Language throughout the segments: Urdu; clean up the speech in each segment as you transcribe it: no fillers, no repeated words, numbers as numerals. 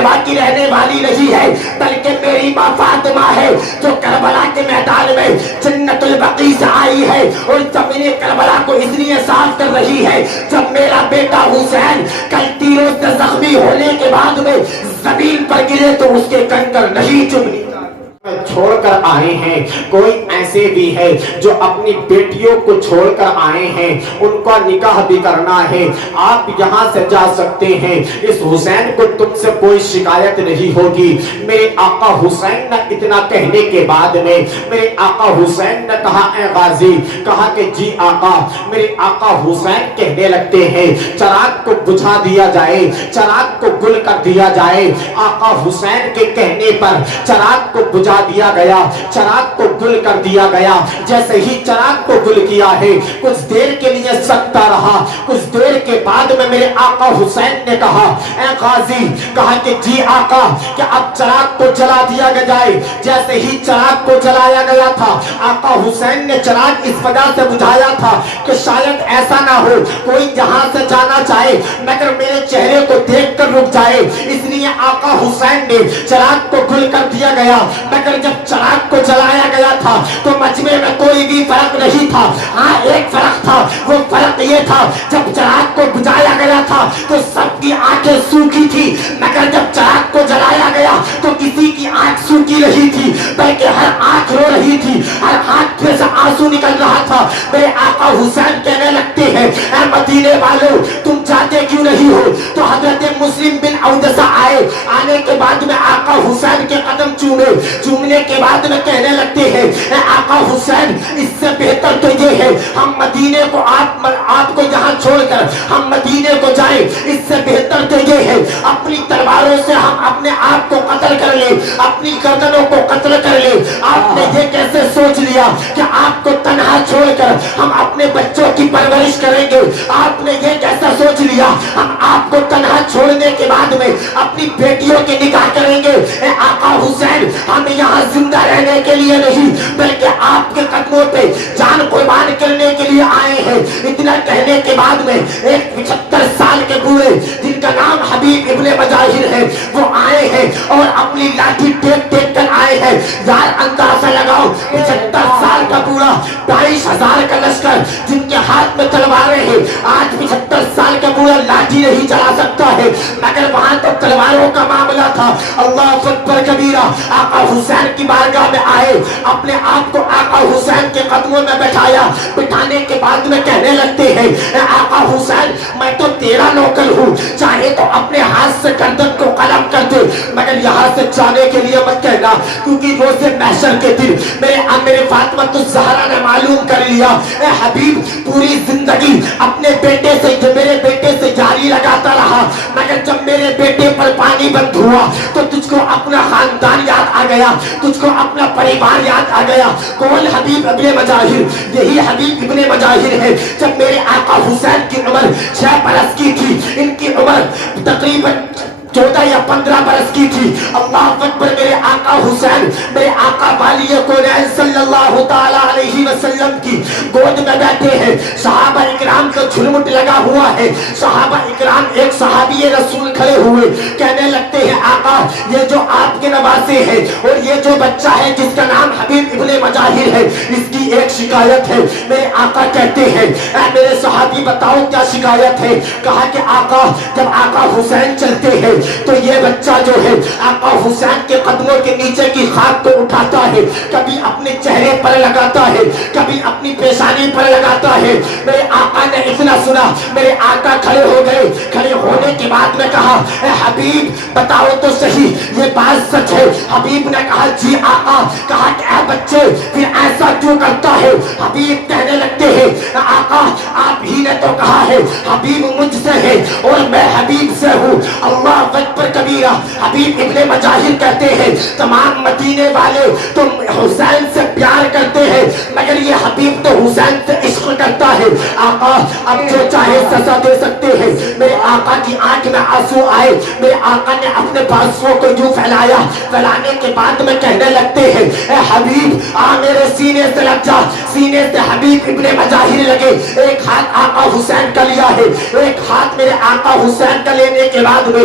باقی رہنے والی نہیں ہے، بلکہ میری ماں فاطمہ ہے جو کربلا کے میدان میں جنت البقیع سے آئی ہے اور زمین کربلا کو اس لیے صاف کر رہی ہے جب میرا بیٹا حسین کئی تیروں سے زخمی ہونے کے بعد میں زمین پر گرے تو اس کے کنکر نہیں چبھنے چھوڑ کر آئے ہیں۔ کوئی ایسے بھی ہے جو اپنی بیٹیوں کو چھوڑ کر آئے ہیں، ان کا نکاح بھی کرنا ہے، آپ یہاں سے جا سکتے ہیں، اس حسین کو تم سے کوئی شکایت نہیں ہوگی۔ میرے آقا حسین نے اتنا کہنے کے بعد میں میرے آقا حسین نے کہا اے غازی، کہا کہ جی آقا۔ میرے آقا حسین کہنے لگتے ہیں چراغ کو بجھا دیا جائے، چراغ کو گل کر دیا جائے۔ آقا حسین کے کہنے پر چراغ کو بجھا دیا گیا، چراغ کو گل کر دیا گیا۔ جیسے ہی چراغ کو گل کیا ہے کچھ دیر کے لیے سکتا رہا، کچھ دیر کے بعد میں میرے آقا حسین نے کہا اے غازی، کہا کہ جی آقا کہ اب چراغ کو جلا دیا جائے۔ جیسے ہی چراغ کو جلایا گیا تھا، آقا حسین نے چراغ اس وجہ سے بجھایا تھا کہ شاید ایسا نہ ہو کوئی یہاں سے جانا چاہے مگر میرے چہرے کو دیکھ کر رک جائے، اس لیے آقا حسین نے چراغ کو گل کر دیا گیا۔ مگر جب چراغ کو جلایا گیا تھا تو مجمع میں کوئی بھی فرق نہیں تھا۔ ہاں ایک فرق تھا، وہ فرق یہ تھا جب چراغ کو بجھایا گیا تھا تو سب کی آنکھیں سوکھی تھی، مگر جب چراغ کو جلایا گیا تو کسی کی آنکھ سوکھی نہیں تھی بلکہ ہر آنکھ رو رہی تھی، ہر آنکھ میں سے آنسو نکل رہا تھا۔ میرے آقا حسین کہنے لگتے ہیں اے مدینے والو تم جاتے کیوں نہیں ہو؟ تو حضرت مسلم بن عودسہ آئے، آنے کے بعد میں آقا حسین کے قدم چومنے کے بعد میں کہنے لگتے ہیں اے آقا حسین اس سے بہتر تو یہ ہے ہم مدینے کو آپ کو یہاں چھوڑ کر ہم مدینے کو جائیں، اس سے بہتر تو یہ ہے اپنی تلواروں سے ہم اپنے آپ کو قتل کر لیں، اپنی گردنوں کو قتل کر لیں۔ آپ نے یہ کیسے سوچ لیا کہ آپ کو تنہا چھوڑ کر ہم اپنے بچوں کی پرورش کریں گے؟ آپ نے یہ کیسا سوچ لیا ہم آپ کو تنہا چھوڑنے کے بعد میں اپنی بیٹیوں کے نکاح کریں گے؟ اے آقا حسین ہم یہاں زندہ رہنے کے لیے نہیں بلکہ آپ کے قدموں پہ جان قربان کرنے کے لیے آئے ہیں۔ اتنا کہنے کے بعد میں ایک 75 سال کے بوڑھے جن کا نام حبیب ابن مجاہر ہے وہ آئے ہیں اور اپنی لاٹھی ٹیک ٹیک کر آئے ہیں۔ یار اندازہ لگاؤ 75 سال کا بوڑھا 22,000 کا لشکر جن کے ہاتھ میں تلواریں ہیں، آج 75 سال کا بوڑھا لاٹھی نہیں چلا سکتا ہے مگر وہاں تو تلواروں کا معاملہ تھا۔ اللہ اکبر کبیرہ۔ آقا حسین کی بارگاہ میں آئے، اپنے آپ کو آقا حسین کے قدموں میں بٹھایا، بٹھانے کے بعد میں کہنے لگتے ہیں اے آقا حسین میں تو تیرا نوکر ہوں، چاہے تو اپنے ہاتھ سے گردن کو قلم کر دے مگر یہاں سے جانے کے لیے مت کہنا، کیونکہ روز محشر کے دن میرے فاطمہ الزہرا نے معلوم کر لیا اے حبیب پوری زندگی اپنے بیٹے سے میرے بیٹے سے جاری لگاتا رہا مگر جب میرے بیٹے پر پانی بند ہوا تو تجھ کو اپنا خاندان یاد آ گیا، تجھ کو اپنا پریوار یاد آ گیا۔ کون؟ حبیب ابن مجاہر۔ یہی حبیب ابن مجاہر ہے جب میرے آقا حسین کی عمر 6 برس کی تھی، ان کی عمر تقریباً 14 یا 15 برس کی تھی۔ اللہ اکبر۔ میرے آقا حسین میرے آقا والی کونین صلی اللہ تعالی علیہ وسلم کی گود میں بیٹھے ہیں، صحابہ اکرام کا جھلمٹ لگا ہوا ہے، صحابہ اکرام ایک صحابی رسول کھڑے ہوئے کہنے لگتے ہیں آقا یہ جو آپ کے نواسے ہیں اور یہ جو بچہ ہے جس کا نام حبیب ابن مجاہر ہے اس کی ایک شکایت ہے۔ میرے آقا کہتے ہیں اے میرے صحابی بتاؤ کیا شکایت ہے؟ کہا کہ آقا جب آقا حسین چلتے ہیں تو یہ بچہ جو ہے آقا حسین کے قدموں کے نیچے کی خاک کو اٹھاتا ہے، کبھی اپنے چہرے پر لگاتا ہے، کبھی اپنی پیشانی پر لگاتا ہے۔ میرے آقا نے اتنا سنا، میرے آقا کھڑے ہو گئے، کھڑے ہونے کے بعد میں کہا اے حبیب بتاؤ تو صحیح یہ بات سچ ہے؟ حبیب نے کہا جی آقا۔ کہا کہ اے بچے پھر ایسا کیوں کرتا ہے؟ حبیب کہنے لگتے ہیں آقا آپ ہی نے تو کہا ہے حبیب مجھ سے ہے اور میں حبیب سے ہوں۔ اللہ اکبر کبیرہ۔ حبیب ابن مجاہر کہتے ہیں تمام مدینے والے تم حسین سے پیار کرتے ہیں مگر یہ حبیب تو حسین سے عشق کرتا ہے۔ آقا اب جو چاہے سزا دے سکتے ہیں۔ میرے آقا کی آنکھ میں آنسو آئے، میرے آقا نے اپنے بازوؤں کو یوں پھیلایا، پھیلانے کے بعد میں کہنے لگتے ہیں اے حبیب آ میرے سینے سے لگ جا۔ سینے سے حبیب ابن مجاہر لگے، ایک ہاتھ آقا حسین کا لیا ہے، ایک ہاتھ میرے آقا حسین کا لینے کے بعد میں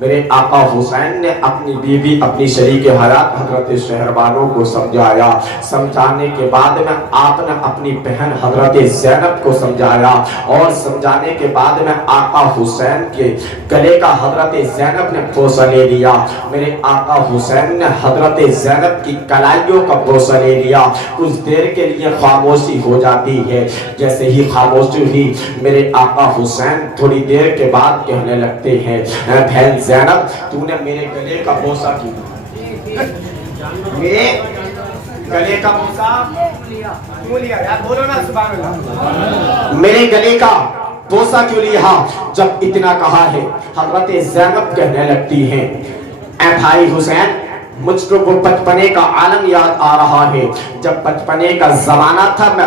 میرے آقا حسین نے اپنی بیوی اپنی شریک حیات حضرت شہربانو کو سمجھایا، سمجھانے کے بعد میں آپ نے اپنی بہن حضرت زینب کو سمجھایا، اور سمجھانے کے بعد میں آقا حسین کے گلے کا حضرت زینب نے بوسہ لے لیا۔ میرے آقا حسین نے حضرت زینب کی کلائیوں کا بوسہ لے لیا۔ کچھ دیر کے لیے خاموشی ہو جاتی ہے، جیسے ہی خاموشی ہوئی میرے آقا حسین تھوڑی دیر کے بعد کہنے لگتے ہیں، بہن زینب تو نے میرے گلے کا بوسہ کیوں، میرے گلے کا بوسہ کیوں لیا؟ یار بولو نا سبحان اللہ، میرے گلے کا بوسہ کیوں لیا؟ جب اتنا کہا ہے حضرت زینب کہنے لگتی ہیں، اے بھائی حسین مجھ کو وہ بچپنے کا عالم یاد آ رہا ہے، جب بچپنے کا زمانہ تھا میں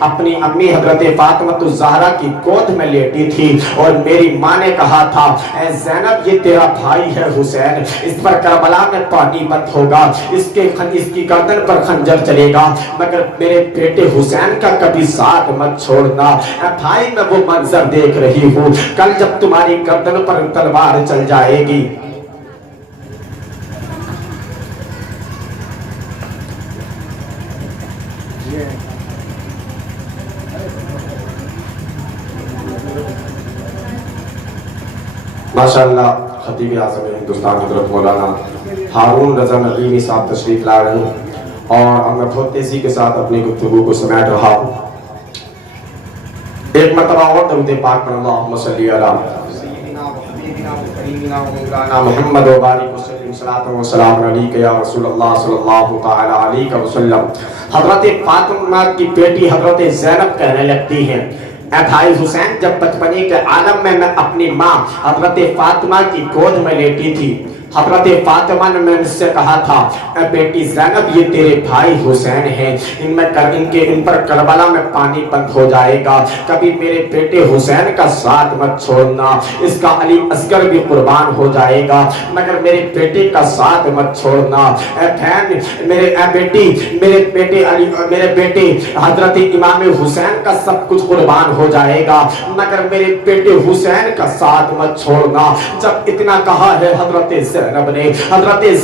اپنی امی حضرت فاطمہ الزہرا کی گود میں لیٹی تھی، اور میری ماں نے کہا تھا اے زینب یہ تیرا بھائی ہے حسین، اس پر کربلا میں پانی مت ہوگا، اس کی گردن پر خنجر چلے گا، مگر میرے بیٹے حسین کا کبھی ساتھ مت چھوڑنا۔ اے بھائی میں وہ منظر دیکھ رہی ہوں، کل جب تمہاری گردن پر تلوار چل جائے گی، ماشاءاللہ خطیب اعظم ہندوستان حضرت مولانا ہارون رضا نقیمی صاحب تشریف لا رہے ہیں، اور اب میں بہت تیزی کے ساتھ اپنی گفتگو کو سمیٹ رہا ہوں۔ ایک مرتبہ اور درود پاک پر اللہم صلی علی سیدنا و حبیبنا و کریمنا و مولانا محمد و بارک وسلم صلاۃ و سلام علیک یا رسول اللہ صلی اللہ تعالی علیہ وسلم۔ حضرت فاطمہ کی بیٹی حضرت زینب کہنے لگتی ہیں، اے بھائی حسین جب بچپنے کے عالم میں اپنی ماں حضرت فاطمہ کی گود میں لیٹی تھی، حضرت فاطمہ نے مجھ سے کہا تھا اے بیٹی زینب یہ تیرے بھائی حسین ہیں، ان پر کربلا میں پانی بند ہو جائے گا، کبھی میرے بیٹے حسین کا ساتھ مت چھوڑنا، اس کا علی اصغر بھی قربان ہو جائے گا مگر میرے بیٹے کا ساتھ مت چھوڑنا۔ اے بہن میرے بیٹے حضرت امام حسین کا سب کچھ قربان ہو جائے گا مگر میرے بیٹے حسین کا ساتھ مت چھوڑنا۔ جب اتنا کہا ہے حضرت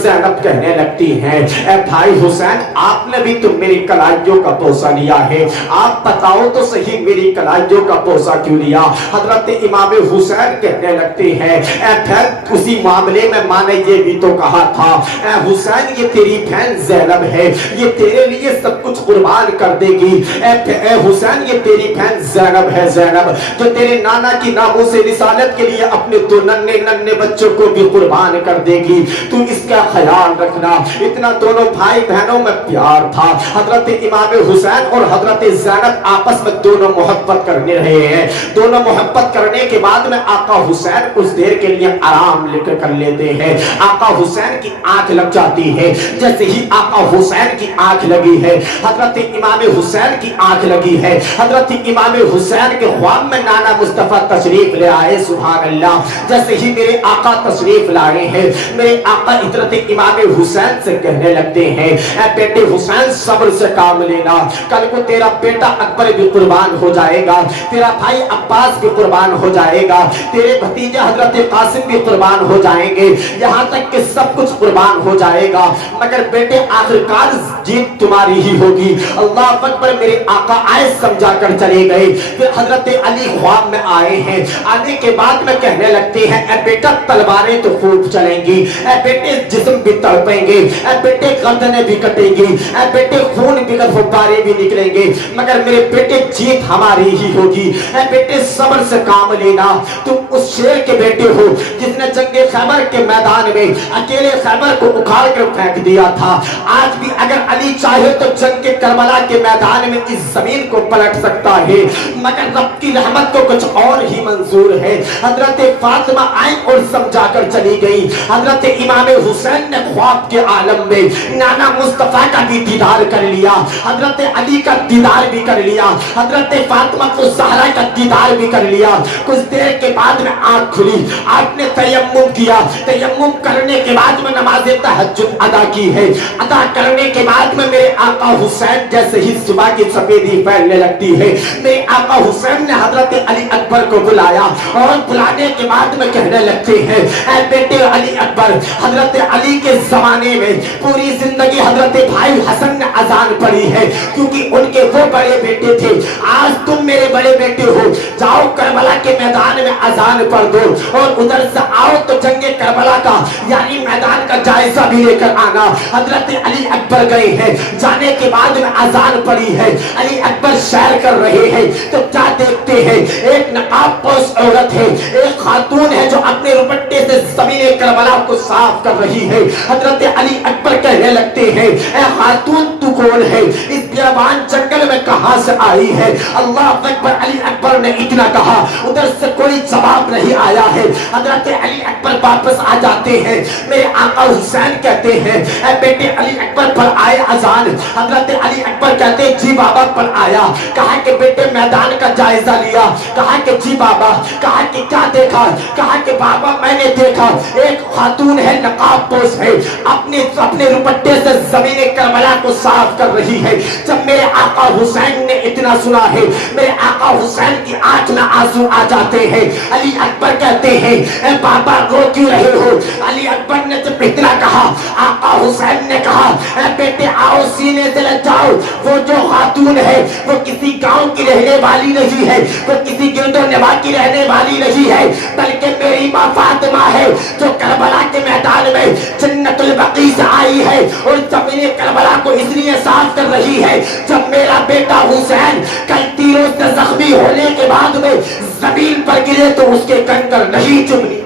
زینب کہنے لگتی ہیں، اے بھائی حسین آپ نے بھی تو میری کلائیوں کا بوسہ لیا ہے، آپ بتاؤ تو صحیح میری کلائیوں کا بوسہ کیوں لیا؟ حضرت امام حسین کہنے لگتے ہیں، اے بہن اسی معاملے میں ماں نے یہ بھی تو کہا تھا، اے حسین یہ تیری بہن زینب ہے، یہ تیرے لیے سب کچھ قربان کر دے گی، اے حسین یہ تیری بہن زینب ہے، زینب جو تیرے نانا کی ناموس رسالت کے لیے اپنے دو ننھے بچوں کو بھی قربان کر دے گی، تو اس کا خیال رکھنا۔ اتنا دونوں بھائی بہنوں میں پیار تھا، حضرت امام حسین اور حضرت زینب آپس میں دونوں محبت کرنے رہے ہیں، دونوں محبت کرنے کے بعد میں آقا حسین کچھ دیر کے لیے آرام لے کر لیتے ہیں، آقا حسین کی آنکھ لگ جاتی ہے، جیسے ہی آقا حسین کی آنکھ لگی ہے حضرت امام حسین کی آنکھ لگی ہے، حضرت امام حسین کے خواب میں نانا مصطفیٰ تشریف لے آئے، سبحان اللہ، جیسے ہی میرے آقا تشریف لائے ہیں میرے آقا حضرت امام حسین سے کہنے لگتے ہیں، اے بیٹے حسین صبر سے کام لینا، کل کو تیرا بیٹا اکبر بھی قربان ہو جائے گا، تیرا بھائی عباس بھی قربان ہو جائے گا، تیرے بھتیجے حضرت قاسم بھی قربان ہو جائیں گے، یہاں تک کہ سب کچھ قربان ہو جائے گا مگر بیٹے آخرکار جیت تمہاری ہی ہوگی۔ اللہ اکبر، میرے آقا آئے سمجھا کر چلے گئے، پھر حضرت علی خواب میں آئے ہیں، آنے کے بعد میں کہنے لگتے ہیں، اے بیٹا تلواریں تو خوب چلیں گی، اے بیٹے جسم بھی تڑپیں گے، اے بیٹے گردنیں بھی کٹیں گی، اے بیٹے خون بھی فبارے بھی نکلیں گے مگر میرے بیٹے جیت ہماری ہی ہوگی، اے بیٹے صبر سے کام لینا، تم اس شیر کے بیٹے ہو جس نے جنگ خیبر کے میدان میں اکیلے خیبر کو اکھاڑ کر پھینک دیا تھا، آج بھی اگر علی چاہے تو جنگ کے کربلا کے میدان میں اس زمین کو پلٹ سکتا ہے مگر رب کی رحمت کو کچھ اور ہی منظور ہے۔ حضرت فاطمہ آئی اور سمجھا کر چلی گئی، حضرت امام حسین نے خواب کے عالم میں نانا مصطفیٰ کا بھی دیدار کر لیا، حضرت علی کا دیدار بھی کر لیا، حضرت فاطمہ الزہرا کا دیدار بھی کر لیا۔ کچھ دیر کے بعد میں آنکھ کھلی، آپ نے تیمم کیا، تیمم کرنے کے بعد میں نماز تہجد ادا کی ہے، ادا کرنے کے بعد میں میرے آقا حسین جیسے ہی صبح کی سفیدی پھیلنے لگتی ہے، میرے آقا حسین نے حضرت علی اکبر کو بلایا اور بلانے کے بعد میں کہنے لگتے ہیں اے بیٹے علی اکبر، حضرت علی کے زمانے میں پوری زندگی حضرت بھائی حسن نے اذان پڑھی ہے کیونکہ ان کے وہ بڑے بیٹے تھے، آج تم میرے بڑے بیٹے ہو، جاؤ کربلا کے میدان میں اذان پڑھ دو اور ادھر سے آؤ تو جنگ کربلا کا یعنی میدان کا جائزہ بھی لے کر آنا۔ حضرت علی اکبر گئے ہیں، جانے کے بعد میں اذان پڑھی ہے، علی اکبر سیر کر رہے ہیں تو کیا دیکھتے ہیں، ایک نقاب پوش عورت ہے، ایک خاتون ہے جو اپنے دوپٹے سے زمین کربلا کو صاف کر رہی ہے۔ حضرت علی اکبر کہنے لگتے ہیں اے خاتون تو کون ہے، اس بیابان جنگل میں کہاں سے آئی ہے؟ اللہ اکبر، علی اکبر نے اتنا کہا، ادھر سے کوئی جواب نہیں آیا ہے۔ حضرت علی اکبر واپس آ جاتے ہیں، میرے آقا حسین کہتے ہیں اے بیٹے علی اکبر پر آئے اذان؟ حضرت علی اکبر کہتے ہیں جی بابا پر آیا۔ کہا کہ بیٹے میدان کا جائزہ لیا؟ کہا کہ جی بابا۔ کہا کہ کیا دیکھا؟ کہا کہ بابا میں نے دیکھا ایک خاتون ہے، نقاب پوش ہے، اپنے دوپٹے سے زمین کربلا کو صاف کر رہی ہے۔ جب میرے آقا حسین نے اتنا سنا ہے، میرے آقا حسین کی آنکھ میں آنسو آ جاتے ہیں۔ علی اکبر کہتے ہیں اے بابا رو کیوں رہے ہو؟ علی اکبر نے جب اتنا کہا، آقا حسین نے کہا اے بیٹے آؤ سینے سے لگ جاؤ، وہ جو خاتون ہے وہ کسی گاؤں کی رہنے والی نہیں ہے، وہ کسی گرد و نواح کی رہنے والی نہیں ہے، بلکہ میری ماں فاطمہ ہے جو کربلا کے میدان میں جنت البقیع سے آئی ہے اور زمین کربلا کو اس لیے صاف کر رہی ہے جب میرا بیٹا حسین کئی تیروں سے زخمی ہونے کے بعد میں زمین پر گرے تو اس کے کنکر نہیں چبھنے۔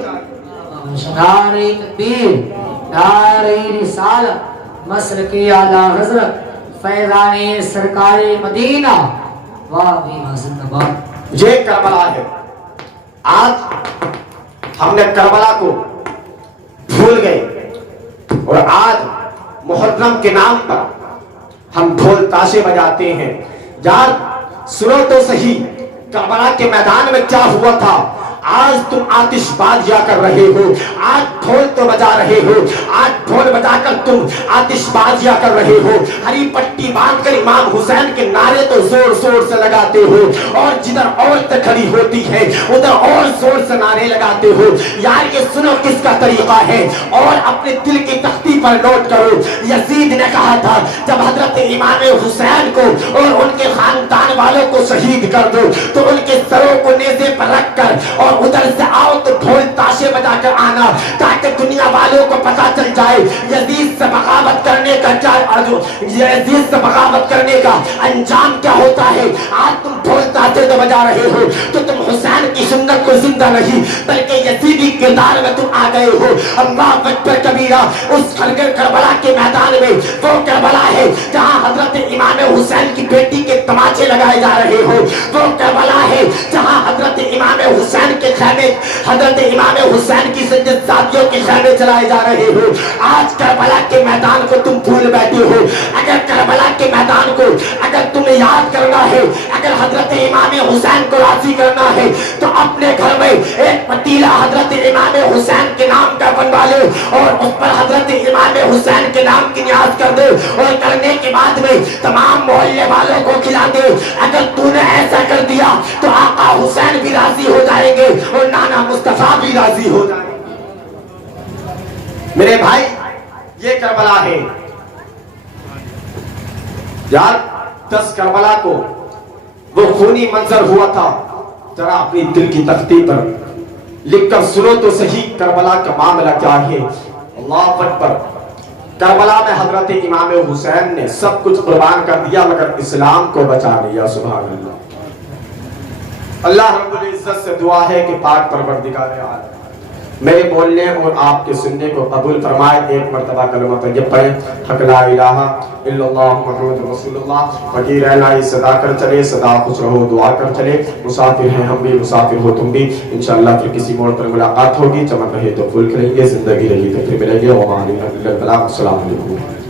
نعرہ تکبیر، نعرہ رسالت، مسلکی اعلیٰ حضرت فیضان سرکار مدینہ، واہ بھی زندہ باد۔ یہ کربلا ہے۔ آج ہم نے کربلا کو بھول گئے اور آج محرم کے نام پر ہم ڈھول تاشے بجاتے ہیں۔ یار سنو تو صحیح، کربلا کے میدان میں کیا ہوا تھا؟ آج تم آتش بازیاں کر رہے ہو، آج ڈھول تو بجا رہے ہو، آج ڈھول بجا کر تم آتش بازیاں کر رہے ہو، ہری پٹی باندھ کر امام حسین کے نعرے تو زور زور سے لگاتے ہو اور جدھر عورت کھڑی ہوتی ہے ادھر اور زور سے نعرے لگاتے ہو۔ یار یہ سنو کس کا طریقہ ہے اور اپنے دل کی تختی پر نوٹ کرو۔ یزید نے کہا تھا جب حضرت امام حسین کو اور ان کے خاندان والوں کو شہید کر دو تو ان کے سروں کو نیزے پر رکھ کر اور ادھر سے آؤ تو ڈھول تاشے بجا کر آنا تاکہ دنیا والوں کو پتا چل جائے یزید سے بغاوت کرنے کا کیا، یزید سے بغاوت کرنے کا انجام کیا ہوتا ہے۔ آج تم ڈھول تاشے تو بجا رہے ہو تو تم حسین کی سنت کو زندہ نہیں بلکہ یزیدی کردار میں تم آ گئے ہو۔ اللہ اکبر کبیرہ، اس کربلا کے میدان میں وہ کربلا ہے جہاں حضرت امام حسین کی بیٹی کے تماچے لگائے جا رہے ہو، وہ کربلا ہے جہاں حضرت امام حسین کے خیمے، حضرت امام حسین کی سجدہ زادیوں کے خیمے چلائے جا رہے ہو۔ آج کربلا کے میدان کو تم بھول بیٹھے ہو۔ اگر کربلا کے میدان کو اگر تمہیں یاد کرنا ہے، اگر حضرت امام حسین کو راضی کرنا ہے تو اپنے گھر میں ایک پتیلا حضرت امام حسین کے نام کا بنوا لے اور اس پر حضرت امام حسین کے نام کی نیاز کر دے اور کرنے کے بعد میں تمام محلے والوں کو کھلا دے۔ اگر تو نے ایسا کر دیا تو آقا حسین بھی راضی ہو جائیں گے اور نانا مصطفیٰ بھی راضی ہو جائیں گے۔ میرے بھائی یہ کربلا ہے یار، 10 کربلا کو وہ خونی منظر ہوا تھا، ذرا اپنی دل کی تختی پر لکھ کر سنو تو صحیح کربلا کا معاملہ کیا ہے۔ اللہ اکبر، کربلا میں حضرت امام حسین نے سب کچھ قربان کر دیا مگر اسلام کو بچا لیا۔ سبحان اللہ۔ اللہ رب العزت سے دعا ہے کہ پاک پروردگار عالم میرے بولنے اور آپ کے سننے کو قبول فرمائے. ایک مرتبہ کلمہ طیب پڑھیں. حق لا الہ الا اللہ محمد رسول اللہ. فقیر ہے لائی صدا کر چلے, صدا خوش رہو دعا کر چلے. مسافر ہیں ہم بھی, مسافر ہو تم بھی. انشاءاللہ پھر کسی موڑ پر ملاقات ہوگی. چمن رہے تو پھول کھلیں گے, زندگی رہی تو پھر ملیں گے. وما علینا الا البلاغ. السلام علیکم.